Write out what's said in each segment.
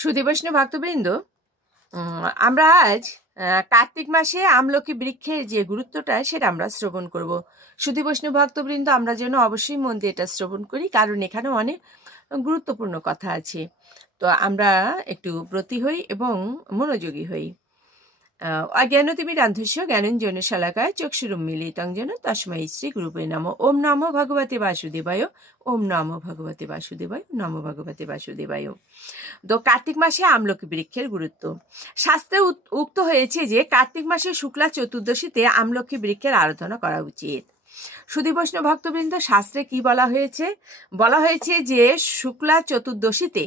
সুধী বৈষ্ণব ভক্তবৃন্দ, আমরা আজ কার্তিক মাসে আমলকি বৃক্ষের যে গুরুত্বটা সেটা আমরা শ্রবণ করব। সুধী বৈষ্ণব ভক্তবৃন্দ, আমরা যেন অবশ্যই মন দিয়ে এটা শ্রবণ করি, কারণ এখানে অনেক গুরুত্বপূর্ণ কথা আছে। তো আমরা একটু ব্রতী হই এবং মনোযোগী হই। অজ্ঞানতিমিরান্ধস্য জ্ঞানঞ্জন শলাকায় চক্ষুরুন্মীলিতং যেন তস্मै শ্রী গুরুবে নমঃ। ওম নমো ভগবতে বাসুদেবায়, ওম নমো ভগবতে বাসুদেবায়, নমো ভগবতে বাসুদেবায়। তো কার্তিক মাসে আমলকি বৃক্ষের গুরুত্ব শাস্ত্রে উক্ত হয়েছে যে কার্তিক মাসে শুক্লা চতুর্দশীতে আমলকি বৃক্ষের আরাধনা করা উচিত। সুধী বৈষ্ণব ভক্তবৃন্দ, শাস্ত্রে কি বলা হয়েছে? বলা হয়েছে যে শুক্লা চতুর্দশীতে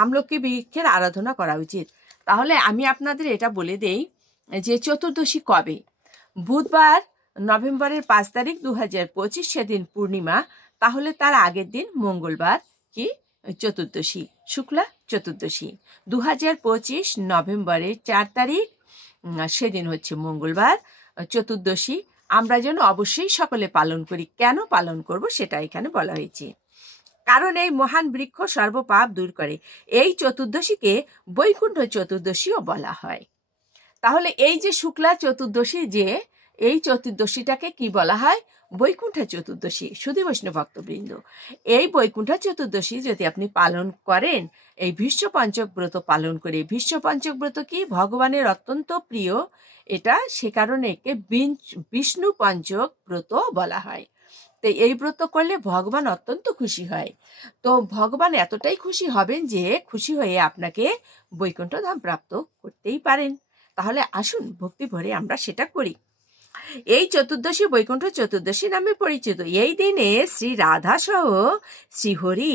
আমলকি বৃক্ষের আরাধনা করা উচিত। তাহলে আমি আপনাদের এটা বলে দেই যে চতুর্দশী কবে। বুধবার নভেম্বরের 5 তারিখ 2025, সেদিন পূর্ণিমা। তাহলে তার আগের দিন মঙ্গলবার কি চতুর্দশী, শুক্লা চতুর্দশী। 2025 নভেম্বরের 4 তারিখ, সেদিন হচ্ছে মঙ্গলবার চতুর্দশী। আমরা যেন অবশ্যই সকলে পালন করি। কেন পালন করব সেটা এখানে বলা হয়েছে। কারণ এই মহান বৃক্ষ সর্বপাপ দূর করে। এই চতুর্দশীকে বৈকুণ্ঠ চতুর্দশীও বলা হয়। তাহলে এই যে শুক্লা চতুর্দশী, যে এই চতুর্দশীটাকে কি বলা হয়? বৈকুণ্ঠ চতুর্দশী। সুধী বৈষ্ণব ভক্তবৃন্দ, এই বৈকুণ্ঠ চতুর্দশী যদি আপনি পালন করেন, এই ভীষ্ম পঞ্চক ব্রত পালন করে, ভীষ্ম পঞ্চক ব্রত কি ভগবানের অত্যন্ত প্রিয়, এটা সে কারণে একে বিষ্ণু পঞ্চক ব্রত বলা হয়। তো এই ব্রত করলে ভগবান অত্যন্ত খুশি হয়। তো ভগবান এতটাই খুশি হবেন যে খুশি হয়ে আপনাকে বৈকুণ্ঠ ধাম প্রাপ্ত করতেই পারেন। তাহলে আসুন ভক্তি ভরে আমরা সেটা করি। এই চতুর্দশী বৈকুণ্ঠ চতুর্দশী নামে পরিচিত। এই দিনে শ্রী রাধা সহ শ্রীহরি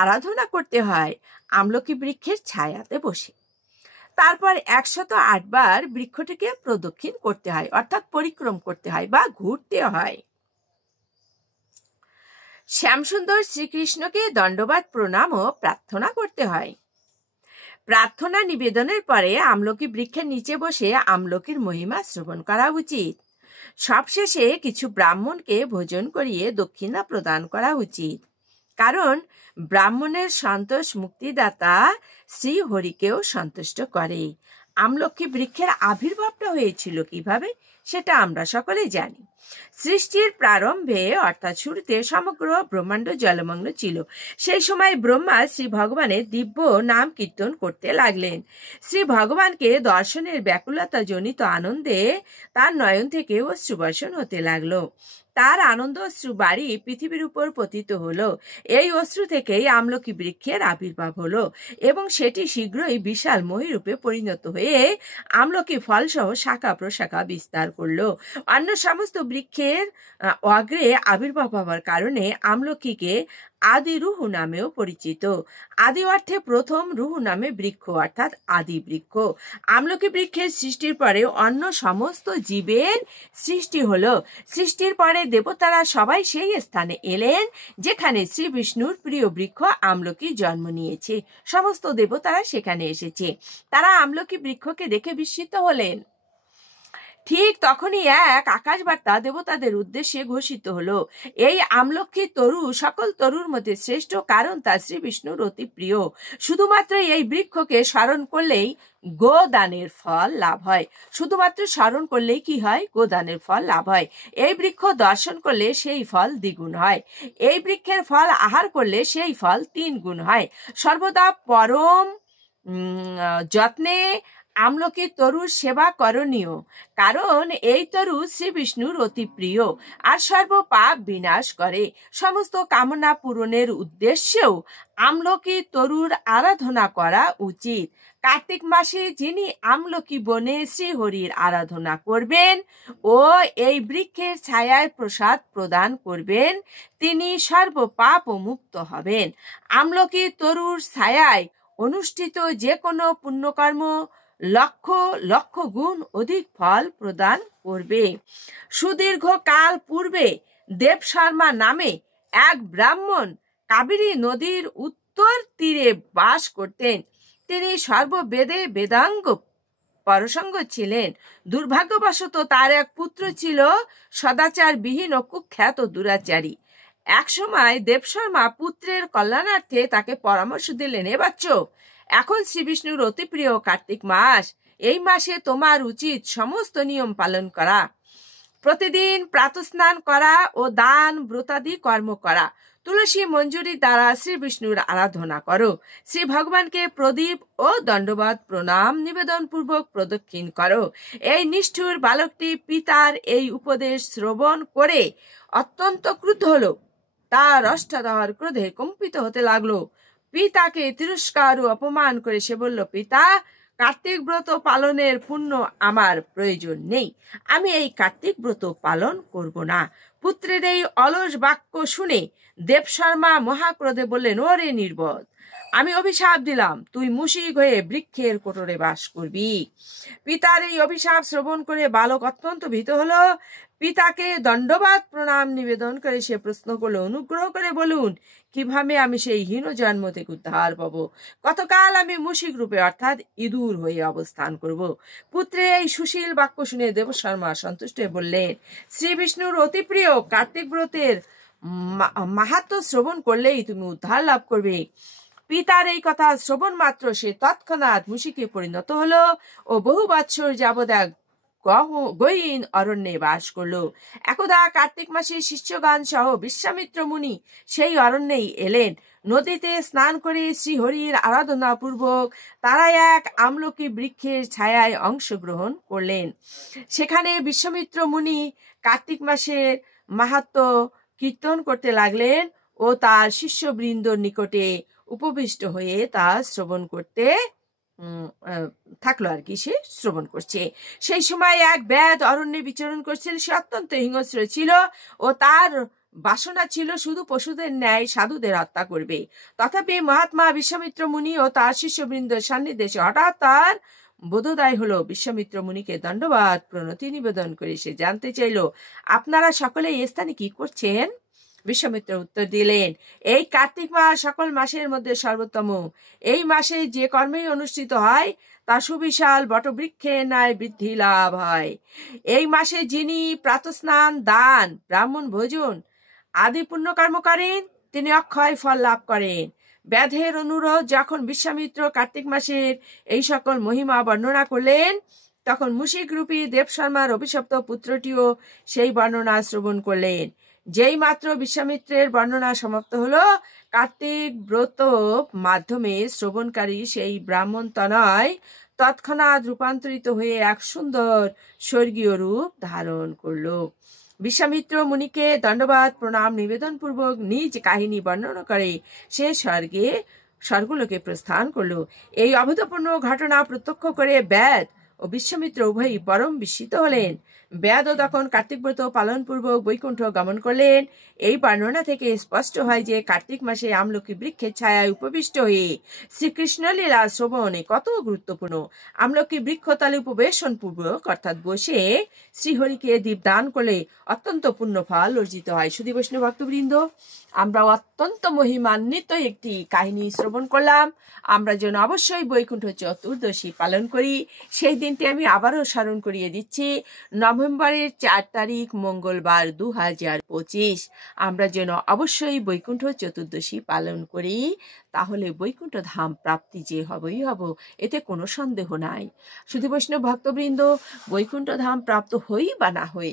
আরাধনা করতে হয় আমলকি বৃক্ষের ছায়াতে বসে। তারপর 108 বার বৃক্ষটিকে প্রদক্ষিণ করতে হয়, অর্থাৎ পরিক্রম করতে হয় বা ঘুরতে হয়। শ্যামসুন্দর শ্রীকৃষ্ণকে দণ্ডবাদ প্রণাম ও প্রার্থনা করতে হয়। প্রার্থনা নিবেদনের পরে আমলকি বৃক্ষের নিচে বসে আমলকির মহিমা শ্রবণ করা উচিত। সবশেষে কিছু ব্রাহ্মণকে ভোজন করিয়ে দক্ষিণা প্রদান করা উচিত, কারণ ব্রাহ্মণের সন্তোষ মুক্তিদাতা শ্রী হরিকেও সন্তুষ্ট করে। আমলকি বৃক্ষের আবির্ভাবটা হয়েছিল কিভাবে সেটা আমরা সকলে জানি। সৃষ্টির প্রারম্ভে অর্থাৎ শুরুতে সমগ্র ব্রহ্মাণ্ড জলমগ্ন ছিল। সেই সময় ব্রহ্মা শ্রী ভগবানের দিব্য নাম কীর্তন করতে লাগলেন। শ্রী ভগবানকে দর্শনের ব্যাকুলতা জনিত আনন্দে তার নয়ন থেকে অশ্রুবর্ষণ হতে লাগলো। তার আনন্দ অশ্রু বাড়ি পৃথিবীর উপর পতিত হলো। এই অশ্রু থেকেই আমলকি বৃক্ষের আবির্ভাব হলো এবং সেটি শীঘ্রই বিশাল মহিরূপে পরিণত হয়ে আমলকি ফলসহ শাখা প্রশাখা বিস্তার করলো। অন্য সমস্ত বৃক্ষের অগ্রে আবির্ভাব হওয়ার কারণে আমলকিকে আদি রুহু নামেও পরিচিত। আদি অর্থে প্রথম, রুহু নামে বৃক্ষ অর্থাৎ আদি বৃক্ষ। আমলকি বৃক্ষের সৃষ্টির পরে অন্য সমস্ত জীবের সৃষ্টি হলো। সৃষ্টির পরে দেবতারা সবাই সেই স্থানে এলেন যেখানে শ্রী বিষ্ণুর প্রিয় বৃক্ষ আমলকি জন্ম নিয়েছে। সমস্ত দেবতারা সেখানে এসেছে। তারা আমলকি বৃক্ষকে দেখে বিস্মিত হলেন। ঠিক তখনই এক আকাশবার্তা দেবতাদের উদ্দেশ্যে ঘোষিত হলো, এই আমলকি তরু সকল তরুর মধ্যে শ্রেষ্ঠ, কারণ তা শ্রী বিষ্ণুর অতি প্রিয়। শুধুমাত্র এই বৃক্ষকে স্মরণ করলেই গোদানের ফল লাভ হয়। শুধুমাত্র স্মরণ করলেই কি হয়? গোদানের ফল লাভ হয়। এই বৃক্ষ দর্শন করলে সেই ফল দ্বিগুণ হয়। এই বৃক্ষের ফল আহার করলে সেই ফল 3 গুণ হয়। সর্বদা পরম যত্নে আমলকি তরুর সেবা করণীয়, কারণ এই তরু শ্রী বিষ্ণুর অতি প্রিয় আর সর্ব পাপ বিনাশ করে। সমস্ত কামনা পূরণের উদ্দেশ্যেও আমলকি তরুর আরাধনা করা উচিত। কার্তিক মাসে যিনি আমলকি বনে শ্রী হরির আরাধনা করবেন ও এই বৃক্ষের ছায়ায় প্রসাদ প্রদান করবেন, তিনি সর্ব পাপ মুক্ত হবেন। আমলকি তরুর ছায়ায় অনুষ্ঠিত যে কোনো পুণ্যকর্ম লক্ষ লক্ষ গুণ অধিক ফল প্রদান করবে। সুদীর্ঘ কাল পূর্বে দেব শর্মা নামে এক ব্রাহ্মণ কাবেরী নদীর উত্তর তীরে বাস করতেন। তিনি সর্ববেদে বেদাঙ্গ পরসঙ্গ ছিলেন। দুর্ভাগ্যবশত তার এক পুত্র ছিল সদাচারবিহীন ও কুখ্যাত দুরাচারী। একসময় দেবশর্মা পুত্রের কল্যাণার্থে তাকে পরামর্শ দিলেন, এ বাচ্চ, এখন শ্রীবিষ্ণুর অতি প্রিয় কার্তিক মাস। এই মাসে তোমার উচিত সমস্ত নিয়ম পালন করা, প্রতিদিন প্রাতঃস্নান করা ও দান ব্রতাদি কর্ম করা। তুলসী মঞ্জুরি দ্বারা শ্রী বিষ্ণুর আরাধনা করো। শ্রী ভগবানকে প্রদীপ ও দণ্ডবাদ প্রণাম নিবেদন পূর্বক প্রদক্ষিণ করো। এই নিষ্ঠুর বালকটি পিতার এই উপদেশ শ্রবণ করে অত্যন্ত ক্রুদ্ধ হলো। তার অষ্টাদশ ক্রোধে কম্পিত হতে লাগলো। পিতাকে তিরস্কার ও অপমান করে সে বলল, পিতা, কার্তিক ব্রত পালনের পুণ্য আমার প্রয়োজন নেই। আমি এই কার্তিক ব্রত পালন করব না। পুত্রের এই অলস বাক্য শুনে দেবশর্মা মহাক্রোধে বললেন, ওরে নির্বোধ, আমি অভিশাপ দিলাম, তুই মুশিক হয়ে বৃক্ষের কোটরে বাস করবি। পিতার এই অভিশাপ শ্রবণ করে বালক অত্যন্ত ভীত হলো। পিতাকে দণ্ডবাদ প্রণাম নিবেদন করে সে প্রশ্ন করলো, অনুগ্রহ করে বলুন, কিভাবে আমি সেই হীন জন্ম থেকে উদ্ধার পাবো? কতকাল আমি মুশিক রূপে অর্থাৎ ইঁদুর হয়ে অবস্থান করব? পুত্রের এই সুশীল বাক্য শুনে দেবশর্মা সন্তুষ্ট হয়ে বললেন, শ্রী বিষ্ণুর অতি প্রিয় কার্তিক ব্রতের মাহাত্ম্য শ্রবণ করলেই তুমি উদ্ধার লাভ করবে। পিতার এই কথা শ্রবণ মাত্র সে তৎক্ষণাৎ মুশিকে পরিণত হলো ও বহু বৎসর যাবৎ এক গহীন অরণ্যে বাস করলো। একদা কার্তিক মাসে শিষ্যগণ সহ বিশ্বামিত্র মুনি সেই অরণ্যেই এলেন। নদীতে স্নান করে শ্রীহরির আরাধনা পূর্বক তারা এক আমলকি বৃক্ষের ছায়ায় অংশগ্রহণ করলেন। সেখানে বিশ্বামিত্র মুনি কার্তিক মাসের মাহাত্ম্য কীর্তন করতে লাগলেন ও তার শিষ্যবৃন্দর নিকটে উপবিষ্ট হয়ে তা শ্রবণ করতে থাকলো আর কি। সে শ্রবণ করছে। সেই সময় এক ব্যাধ অরণ্যে বিচরণ করছিল। সে অত্যন্ত হিংস্র ছিল ও তার বাসনা ছিল শুধু পশুদের ন্যায় সাধুদের হত্যা করবে। তথাপি মহাত্মা বিশ্বামিত্র মুনি ও তার শিষ্যবৃন্দের সান্নিধ্যে হঠাৎ তার বোধোদয় হলো। বিশ্বামিত্র মুনিকে দণ্ডবাদ প্রণতি নিবেদন করে সে জানতে চাইল, আপনারা সকলে এই স্থানে কি করছেন? বিশ্বামিত্র উত্তর দিলেন, এই কার্তিক মাস সকল মাসের মধ্যে সর্বোত্তম। এই মাসে যে কর্মই অনুষ্ঠিত হয় তা সুবিশাল বটবৃক্ষের ন্যায় বৃদ্ধি লাভ হয়। এই মাসে যিনি প্রাতঃস্নান, দান, ব্রাহ্মণ ভোজন আদি পুণ্যকর্ম করেন তিনি অক্ষয় ফল লাভ করেন। ব্যাধের অনুরোধ যখন বিশ্বামিত্র কার্তিক মাসের এই সকল মহিমা বর্ণনা করলেন, তখন মুশিক রূপী দেবশর্মার অভিশপ্ত পুত্রটিও সেই বর্ণনা শ্রবণ করলেন। যেই মাত্র বিশ্বামিত্রের বর্ণনা সমাপ্ত হলো, কার্তিক ব্রত মাধ্যমে শ্রবণকারী সেই ব্রাহ্মণ তনয় তৎক্ষণাৎ রূপান্তরিত হয়ে এক সুন্দর স্বর্গীয় রূপ ধারণ করলো। বিশ্বামিত্র মুনিকে দণ্ডবাদ প্রণাম নিবেদন পূর্বক নিজ কাহিনী বর্ণনা করে সে স্বর্গলোকে প্রস্থান করলো। এই অভূতপূর্ণ ঘটনা প্রত্যক্ষ করে ব্যাধ ও বিশ্বামিত্র উভয়ই পরম বিস্মিত হলেন। ব্যাধও তখন কার্তিক ব্রত পালন পূর্বক বৈকুণ্ঠ গমন করলেন। এই বর্ণনা থেকে স্পষ্ট হয় যে কার্তিক মাসে আমলকি বৃক্ষের ছায়ায় উপবিষ্ট হয়ে শ্রীকৃষ্ণ লীলা শ্রবণে কত গুরুত্বপূর্ণ। আমলকি বৃক্ষতলে উপবেশন পূর্বক অর্থাৎ বসে শ্রীহরিকে দীপদান করলে অত্যন্ত পুণ্য ফল অর্জিত হয়। সুধী বৈষ্ণব ভক্তবৃন্দ, আমরা অত্যন্ত মহিমান্বিত একটি কাহিনী শ্রবণ করলাম। আমরা যেন অবশ্যই বৈকুণ্ঠ চতুর্দশী পালন করি। সেই দিনটি আমি আবারও স্মরণ করিয়ে দিচ্ছি, নভেম্বরের 4 তারিখ মঙ্গলবার 2025। আমরা যেন অবশ্যই বৈকুণ্ঠ চতুর্দশী পালন করি, তাহলে বৈকুণ্ঠ ধাম প্রাপ্তি যে হবই হব, এতে কোনো সন্দেহ নাই। শুধু বৈষ্ণব ভক্তবৃন্দ, বৈকুণ্ঠ ধাম প্রাপ্ত হই বা না হই,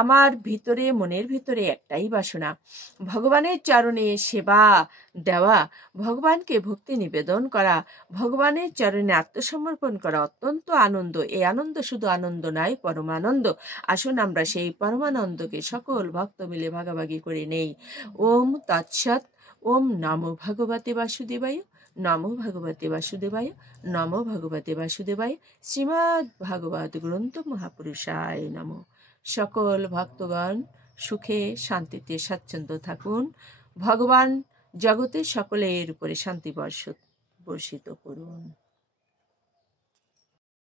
আমার ভিতরে, মনের ভিতরে একটাই বাসনা, ভগবানের চরণে সেবা দেওয়া, ভগবানকে ভক্তি নিবেদন করা, ভগবানের চরণে আত্মসমর্পণ করা অত্যন্ত আনন্দ। এই আনন্দ শুধু আনন্দ নয়, পরমানন্দ। আসুন আমরা সেই পরমানন্দকে সকল ভক্ত মিলে ভাগাভাগি করে নেই। ওম তৎসৎ। ওম নমো ভগবতে বাসুদেবায়। নমো ভগবতে বাসুদেবায়। নমো ভগবতে বাসুদেবায়। শ্রীমদ্ ভাগবত গ্রন্থ মহাপুরুষায় নমঃ। সকল ভক্তগণ সুখে শান্তিতে স্বাচ্ছন্দ্য থাকুন। ভগবান জগতের সকলের উপরে শান্তি বর্ষিত করুন।